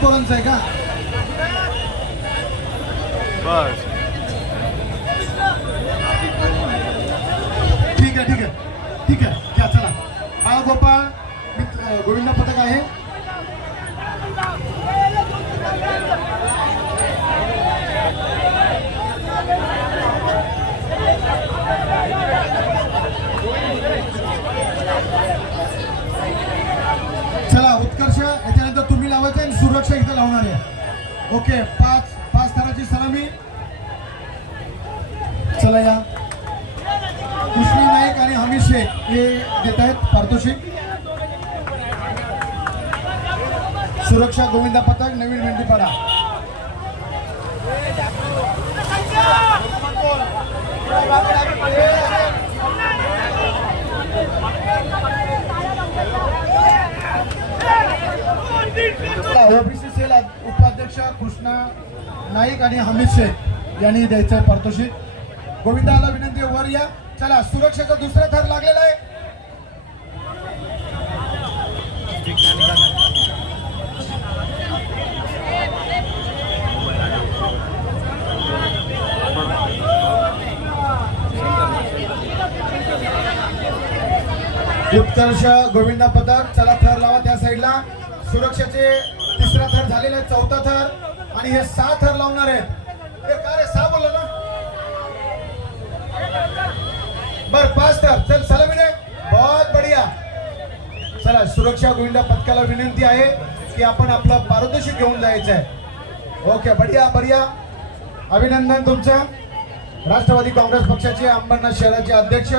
हे लहान पोरांचं ओके पाच पाच थराची सलामी. चला या. कृष्णा नाईक आणि हमीद शेख हे देत आहेत पारितोषिक. सुरक्षा गोविंदा पथक नवीन मेंढीपाडा. ओबीसी कृष्णा नाईक आणि हमीद शेख यांनी द्यायचं आहे पारितोषिक. गोविंदाला विनंती वर या. चला सुरक्षेचा दुसरा थर लागलेला आहे. उत्कर्ष गोविंदा पथक चला थर लावा त्या साईडला. सुरक्षेचे तिसरा थर झालेला आहे चौथा थर. आणि हे सहा थर लावणार आहेत. हे का रे? सहा बोलला ना? बर पाच थर. चल चला दे बहुत बढिया. चला सुरक्षा गोविंदा पथकाला विनंती आहे की आपण आपलं पारदर्शी घेऊन जायचं आहे. ओके बढिया बढिया. अभिनंदन तुमचं. राष्ट्रवादी काँग्रेस पक्षाचे अंबरनाथ शहराचे अध्यक्ष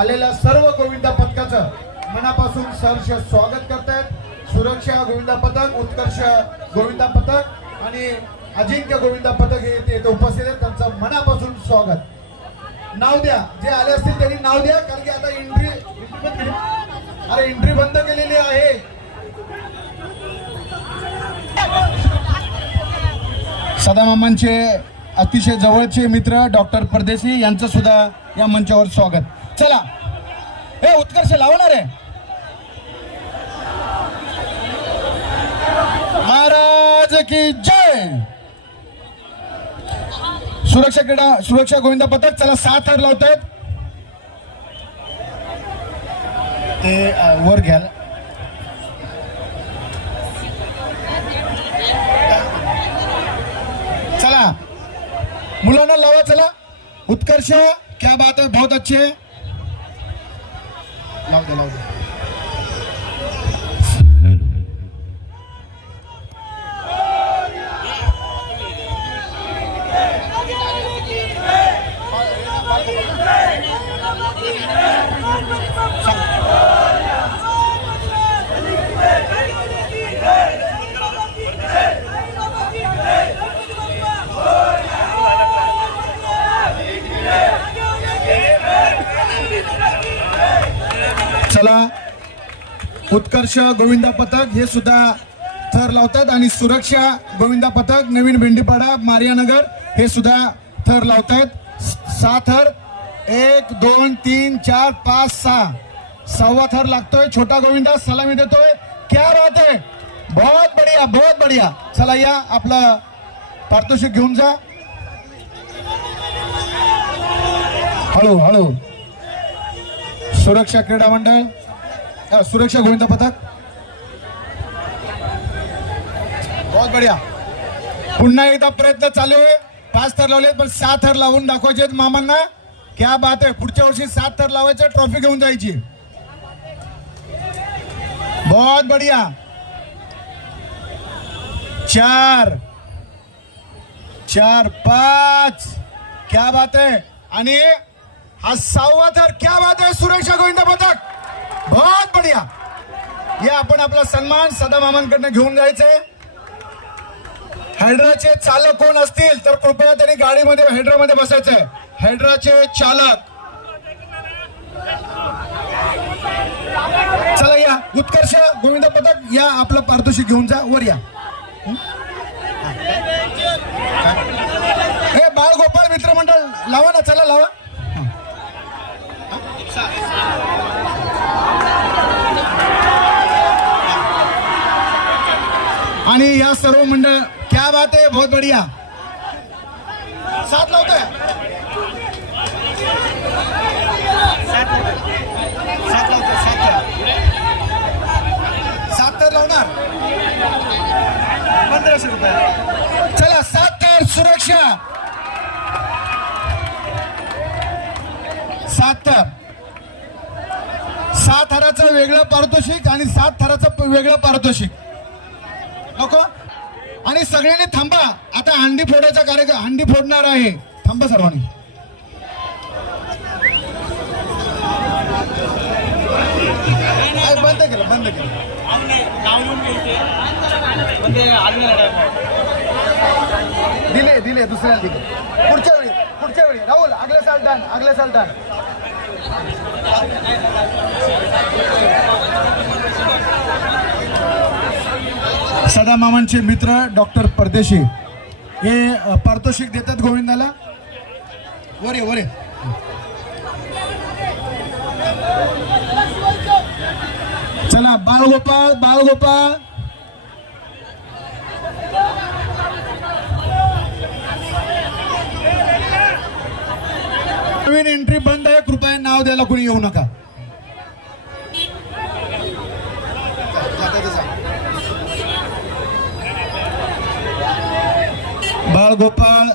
आलेल्या सर्व गोविंदा पथकाचं मनापासून सहर्ष स्वागत करतायत. सुरक्षा गोविंदा पथक उत्कर्ष गोविंदा पथक. आणि अजिंक्य गोविंदा पथक हे इथे इथे उपस्थित आहेत. त्यांचं मनापासून स्वागत. नाव द्या. जे आले असतील त्यांनी नाव द्या कारण की आता एंट्री अरे एंट्री बंद केलेली आहे. सदामामांचे अतिशय जवळचे मित्र डॉक्टर परदेशी यांचं सुद्धा या मंचावर स्वागत. चला. हे उत्कर्ष लावणार आहे. महाराज की जय. सुरक्षा क्रीडा सुरक्षा गोविंदा पथक चला सात हर लावत आहेत ते वर घ्याल. चला. मुलांना लावा चला. उत्कर्ष क्या बात है बहुत अच्छे. लाव दे लाव दे चला उत्कर्ष गोविंदा पथक हे सुद्धा थर लावतात आणि सुरक्षा गोविंदा पथक नवीन भेंडीपाडा मारियानगर हे सुद्धा थर लावतात. सहा थर. एक दोन तीन चार पाच सहा. सहावा थर लागतोय. छोटा गोविंदा सलामी देतोय. क्या बात आहे बहुत बढिया बहुत बढिया. चला या आपला पारितोषिक घेऊन जा. हळू हळू. सुरक्षा क्रीडा मंडळ. सुरक्षा गोविंदा पथक. बहुत बढिया. पुन्हा एकदा प्रयत्न चालू आहे. पाच थर लावले पण सात थर लावून दाखवायचे आहेत मामांना. क्या बात आहे. पुढच्या वर्षी सात थर लावायचे ट्रॉफी घेऊन जायची. बहुत बढिया. चार. चार पाच. क्या बात आहे. आणि हा सहावा थर क्या बात आहे सुरक्षा गोविंद पथक. बहुत बढिया। या आपण आपला सन्मान सदामामांकडनं घेऊन जायचंय. हायड्राचे चालक कोण असतील तर कृपया त्यांनी गाडीमध्ये हायड्रामध्ये बसायचंय. हायड्राचे चालक. चला या उत्कर्ष गोविंद पथक या आपलं पारितोषिक घेऊन जा वर या. हे बाळ गोपाळ मित्रमंडळ लावा ना चला लावा. आणि या सर्व मंडळ क्या बात आहे बहुत बढिया. साथ लावतोय. सात लावतोय. सात सात तर लावणार. पंधराशे रुपये. चला सात तर सुरक्षा. सात तर. सात थराचं वेगळं पारितोषिक आणि सात थराचं वेगळं पारितोषिक. नको. आणि सगळ्यांनी थांबा. आता हंडी फोडायचा कार्यक्रम हंडी फोडणार आहे. थांबा सर्वांनी. बंद केलं बंद केलं. दिले दिले दुसऱ्याला दिले. पुढच्या वेळी पुढच्या वेळी. राहुल अगले साल डन अगले साल डन सदामामांचे मित्र डॉक्टर परदेशी. हे पारितोषिक देतात गोविंदाला. वरे वरे चला बाळगोपाळ बाळगोपाळ. नवीन एंट्री बंद आहे कृपया नाव द्यायला कोणी येऊ नका. बाळगोपाळ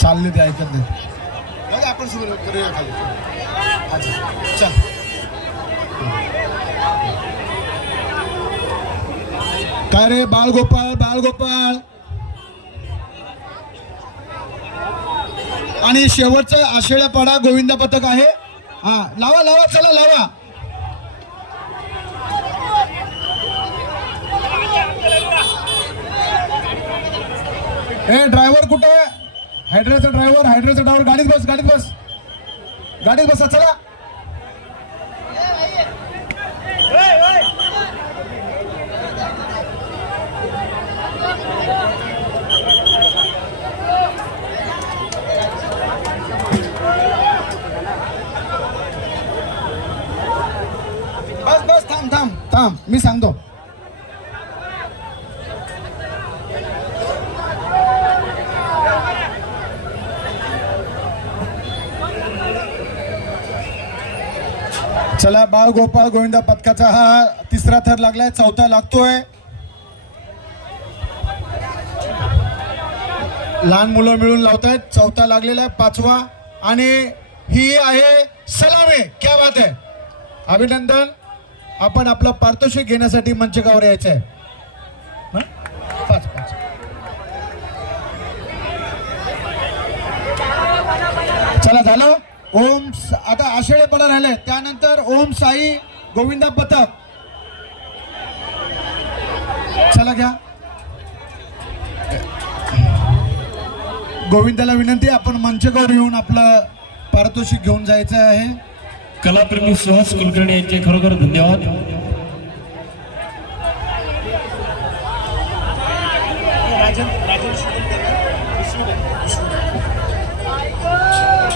चालले ते ऐकत नाही. आपण काय रे बाळगोपाळ बाळगोपाळ आणि शेवटचं पाडा गोविंदा पथक आहे. हा लावा लावा चला लावा. ए ड्रायव्हर कुठे हायड्रेचा ड्रायव्हर हायड्रेचा ड्रायव्हर गाडीत बस गाडीत बस. गाडीत बसा चला बस बस थांब थांब थांब मी सांगतो गोपाळ गोविंदा पथकाचा हा तिसरा थर लागलाय चौथा लागतोय. लहान मुलं मिळून लावतायत चौथा लागलेला आहे पाचवा. आणि ही आहे सलामी. क्या बात आहे. अभिनंदन. आपण आपलं पारितोषिक घेण्यासाठी मंचकावर यायचं आहे पाच पाच. चला झालं? ओम आता आषाढे पडा राहिले त्यानंतर ओम साई गोविंदा पथक. चला घ्या. गोविंदाला विनंती आपण मंचकावर येऊन आपलं पारितोषिक घेऊन जायचं आहे. कलाप्रेमी सुहास कुलकर्णी यांचे खरोखर धन्यवाद.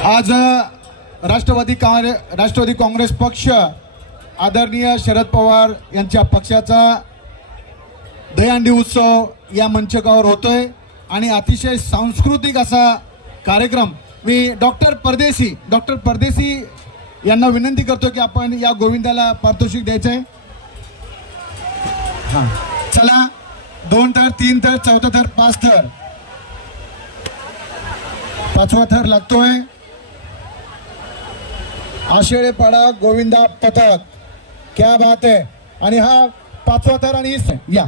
आज राष्ट्रवादी काँग्रे राष्ट्रवादी काँग्रेस पक्ष आदरणीय शरद पवार यांच्या पक्षाचा दहीहंडी उत्सव या मंचकावर होतोय. आणि अतिशय सांस्कृतिक असा कार्यक्रम मी डॉक्टर परदेशी डॉक्टर परदेशी यांना विनंती करतो की आपण या गोविंदाला पारितोषिक द्यायचं आहे हां. चला दोन थर तीन थर चौथा थर पाच थर. पाचवा थर लागतोय. आशेळेपाडा गोविंदा पथक. क्या बात आहे आणि हा पाचवा तर आणि या.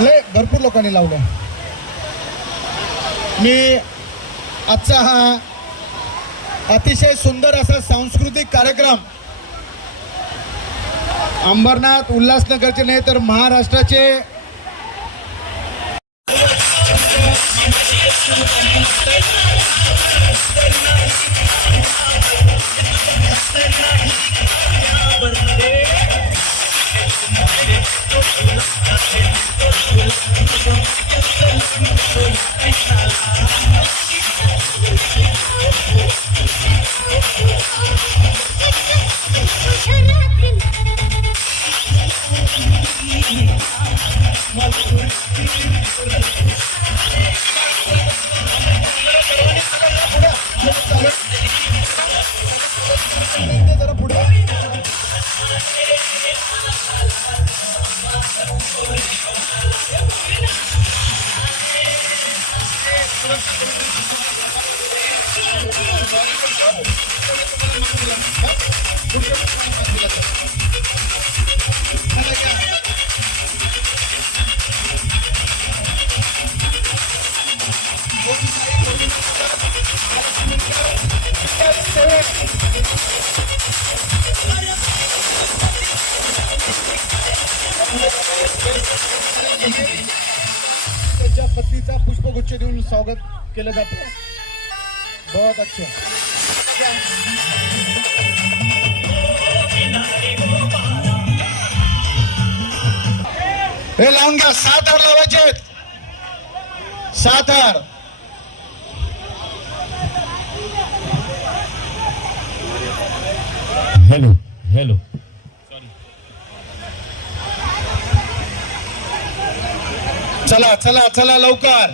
लय भरपूर लोकांनी लावलं मी आजचा हा अतिशय सुंदर असा सांस्कृतिक कार्यक्रम. अंबरनाथ उल्हासनगरचे नाही तर महाराष्ट्राचे बहुत अच्छे हे लावून घ्या सात हार लावायचे सात हार हॅलो हॅलो चला चला चला लवकर.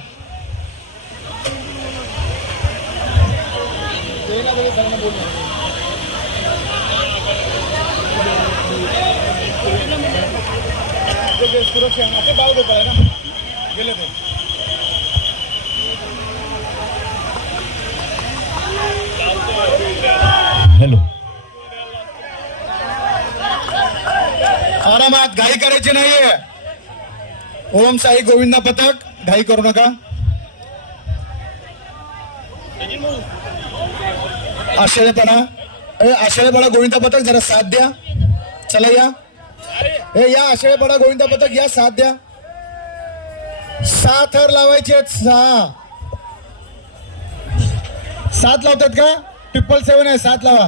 सुरक्षा आपले भाव देत आहे ना. गेले ते हॅलो. आरामात घाई करायची नाहीये. ओम साई गोविंदा पथक घाई करू नका. आश्चर्यपणा ए आश्चर्यपणा गोविंदा पथक जरा साथ द्या. चला या. ए या आश्चर्यपणा गोविंदा पथक या साथ द्या. सहा थर लावायचे आहेत सहा सात लावतात का? ट्रिपल सेवन आहे सात लावा.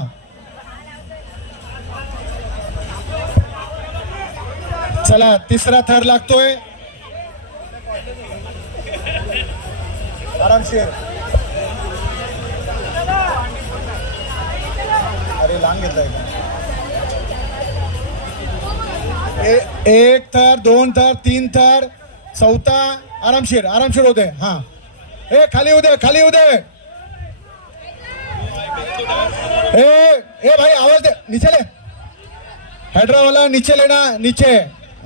चला तिसरा थर लागतोय. आरामशीर. अरे लांब घेतलाय एक थर दोन थर तीन थर चौथा आरामशीर आरामशीर होते हा. ए खाली उदे खाली उदे ए ए भाई आवाज दे नीचे ले. हेड्रा वाला नीचे लेना नीचे.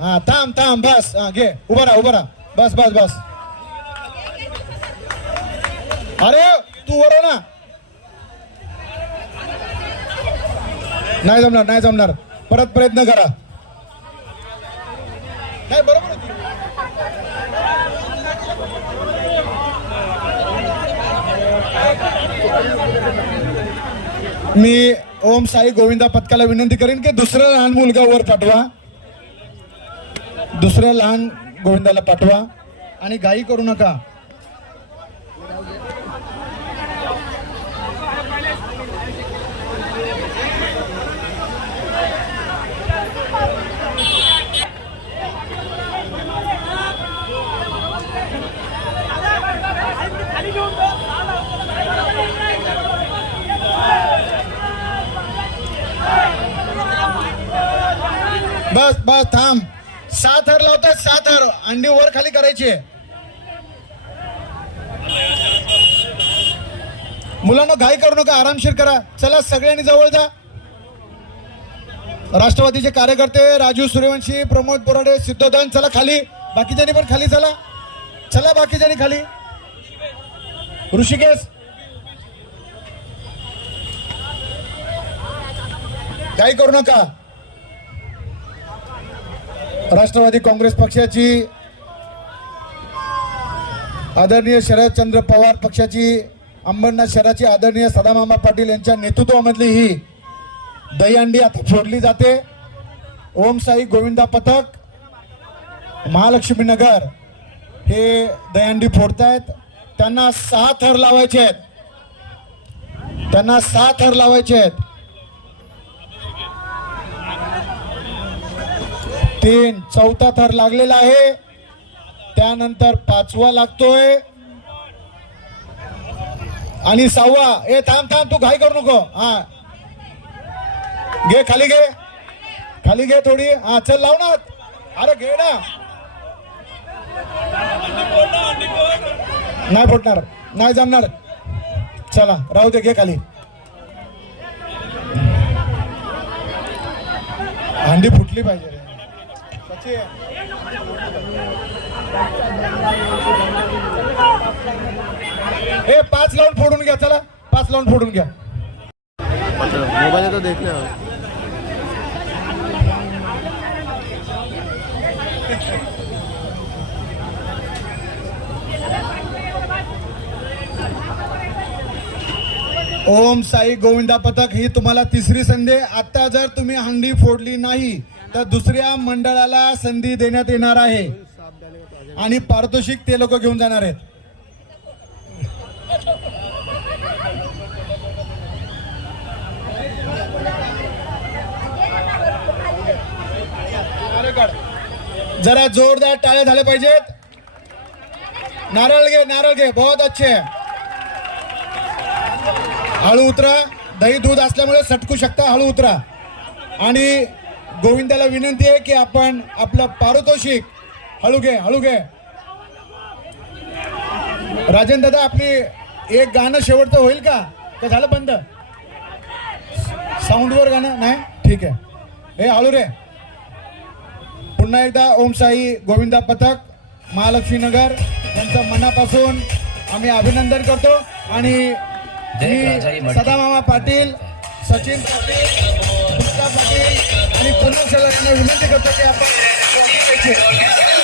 हा थांब थांब बस. हा घे उभा राहा उभा राहा. बस बस बस. अरे तू वर ना. नाही जमणार नाही जमणार. परत प्रयत्न करा. नाही बरोबर मी ओम साई गोविंदा पथकाला विनंती करेन की दुसरा लहान मुलगा वर पाठवा. दुसऱ्या लहान गोविंदाला पाठवा. आणि गाई करू नका बस बस थांब सात हर लावतात सात हर अंडी वर खाली करायची मुलांना घाई करू नका आरामशीर करा. चला सगळ्यांनी जवळ जा. राष्ट्रवादीचे कार्यकर्ते राजू सूर्यवंशी प्रमोद बोराडे सिद्धोदन चला खाली. बाकीच्यानी पण खाली चला. चला बाकीच्यांनी खाली. ऋषिकेश. काही करू नका. राष्ट्रवादी काँग्रेस पक्षाची आदरणीय शरदचंद्र पवार पक्षाची अंबरनाथ शहराची आदरणीय सदामामा पाटील यांच्या नेतृत्वामधली ही दहीहंडी आता फोडली जाते. ओमसाई गोविंदा पथक महालक्ष्मी नगर हे दहीहंडी फोडतायत. त्यांना सहा थर लावायचे आहेत. त्यांना सहा थर लावायचे आहेत. तीन चौथा थर लागलेला आहे. त्यानंतर पाचवा लागतोय. आणि सहावा. ए थांब थांब तू घाई करू नको. हा. घे खाली घे. खाली घे थोडी. हा चल लाव ना. अरे घे ना. नाही फुटणार. नाही जमणार. चला राहू दे घे खाली. हंडी फुटली पाहिजे रे. सचिन. ए पाच लावून फोडून घ्या चला. पाच लावून फोडून घ्या. मोबाइल तो देख ले ओम साई गोविंदा पथक ही तुम्हाला तिसरी संधी. आता जर तुम्ही हंडी फोडली नाही तर दुसऱ्या मंडळाला संधी देण्यात येणार आहे. आणि पारितोषिक ते लोक घेऊन जाणार आहेत. जरा जोरदार टाळे झाले पाहिजेत. नारळ घे नारळ घे बहुत अच्छे हळू उतरा. दही दूध असल्यामुळे सटकू शकता हळू उतरा. आणि गोविंदाला विनंती आहे की आपण आपलं पारितोषिक हळू घे हळू घे राजन दादा आपली एक गाणं शेवटचं होईल का? का झालं बंद? साऊंडवर गाणं? नाही? ठीक आहे. हे हळू रे. पुन्हा एकदा ओम साई गोविंदा पथक महालक्ष्मी नगर यांचं मनापासून आम्ही अभिनंदन करतो. आणि मी सदामामा पाटील सचिन पाटील पाटील आणि पुन्हा यांना विनंती करतो की आपण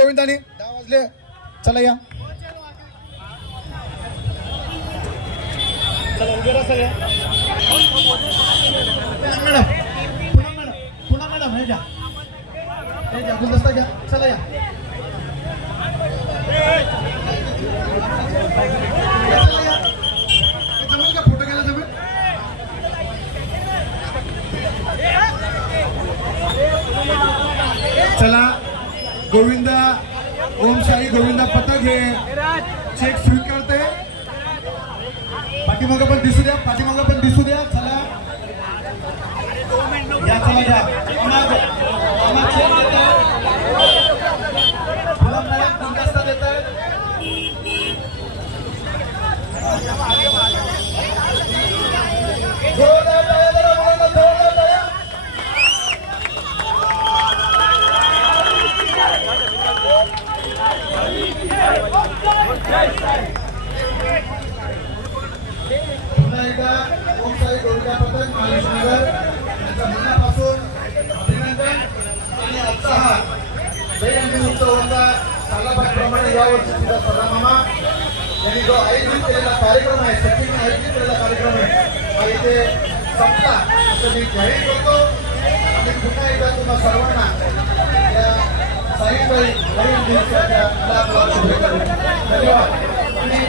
गोविंदाने दहा वाजले. चला या. चला गुलदस्ता घ्या. चला या. चला chicks हा जयंती यावर्षी सुद्धा सदामामा यांनी जो आयोजित केलेला कार्यक्रम आहे सचिनने आयोजित केलेला कार्यक्रम आहे हा इथे संपला. असं मी जाहीर करतो आणि पुन्हा एकदा तुम्हा सर्वांना या साईबाई हरिण दिवसाच्या धन्यवाद. आणि